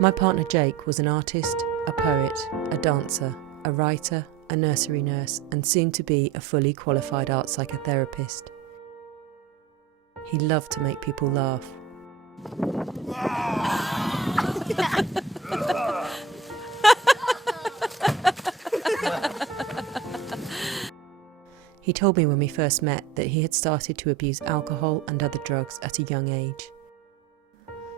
My partner Jake was an artist, a poet, a dancer, a writer, a nursery nurse, and soon to be a fully qualified art psychotherapist. He loved to make people laugh. He told me when we first met that he had started to abuse alcohol and other drugs at a young age.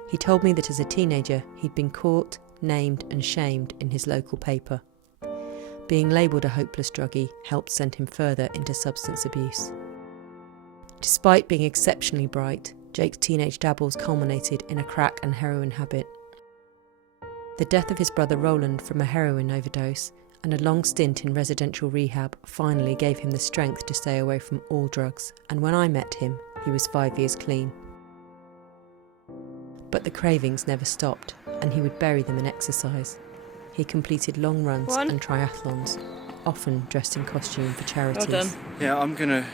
He told me that as a teenager he'd been caught, named and shamed in his local paper. Being labelled a hopeless druggie helped send him further into substance abuse. Despite being exceptionally bright, Jake's teenage dabbles culminated in a crack and heroin habit. The death of his brother Roland from a heroin overdose and a long stint in residential rehab finally gave him the strength to stay away from all drugs, and when I met him, he was 5 years clean. But the cravings never stopped, and he would bury them in exercise. He completed long runs and triathlons, often dressed in costume for charities. Well done. Yeah, I'm going to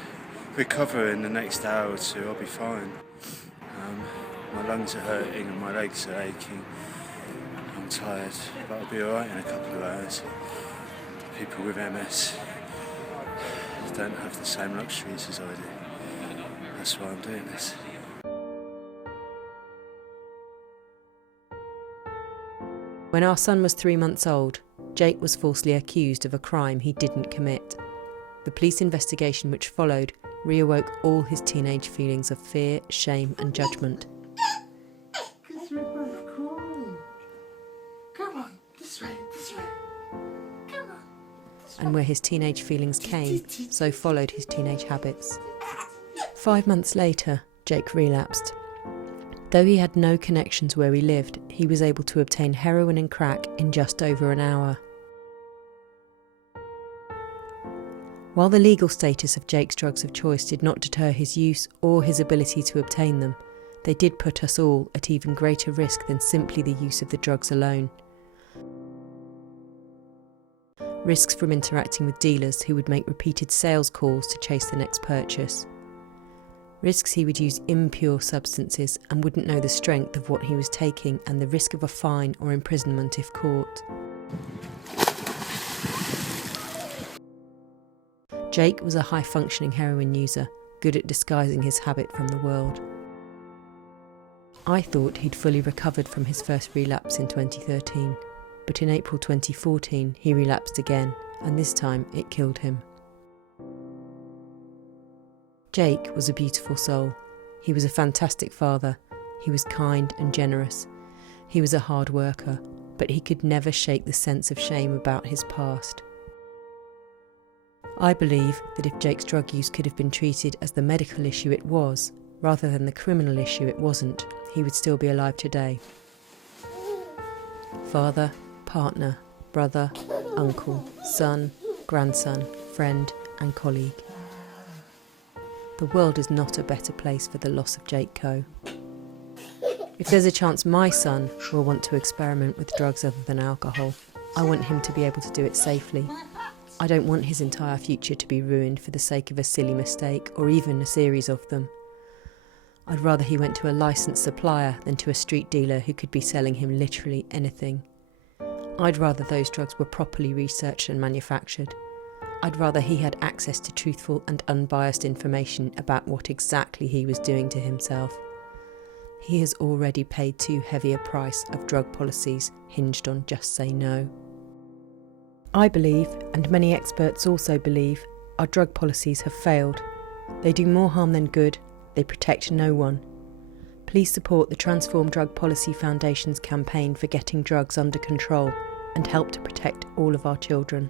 recover in the next hour or two. I'll be fine. My lungs are hurting and my legs are aching. I'm tired, but I'll be alright in a couple of hours. People with MS don't have the same luxuries as I do. That's why I'm doing this. When our son was 3 months old, Jake was falsely accused of a crime he didn't commit. The police investigation which followed reawoke all his teenage feelings of fear, shame and judgment. Because we're both crying. Come on, this way. Come on. And where his teenage feelings came, so followed his teenage habits. 5 months later, Jake relapsed. Though he had no connection to where we lived, he was able to obtain heroin and crack in just over an hour. While the legal status of Jake's drugs of choice did not deter his use or his ability to obtain them, they did put us all at even greater risk than simply the use of the drugs alone. Risks from interacting with dealers who would make repeated sales calls to chase the next purchase. Risks he would use impure substances and wouldn't know the strength of what he was taking, and the risk of a fine or imprisonment if caught. Jake was a high-functioning heroin user, good at disguising his habit from the world. I thought he'd fully recovered from his first relapse in 2013, but in April 2014 he relapsed again, and this time it killed him. Jake was a beautiful soul. He was a fantastic father. He was kind and generous. He was a hard worker, but he could never shake the sense of shame about his past. I believe that if Jake's drug use could have been treated as the medical issue it was, rather than the criminal issue it wasn't, he would still be alive today. Father, partner, brother, uncle, son, grandson, friend and colleague. The world is not a better place for the loss of Jake Coe. If there's a chance my son will want to experiment with drugs other than alcohol, I want him to be able to do it safely. I don't want his entire future to be ruined for the sake of a silly mistake or even a series of them. I'd rather he went to a licensed supplier than to a street dealer who could be selling him literally anything. I'd rather those drugs were properly researched and manufactured. I'd rather he had access to truthful and unbiased information about what exactly he was doing to himself. He has already paid too heavy a price of drug policies hinged on just say no. I believe, and many experts also believe, our drug policies have failed. They do more harm than good, they protect no one. Please support the Transform Drug Policy Foundation's campaign for getting drugs under control and help to protect all of our children.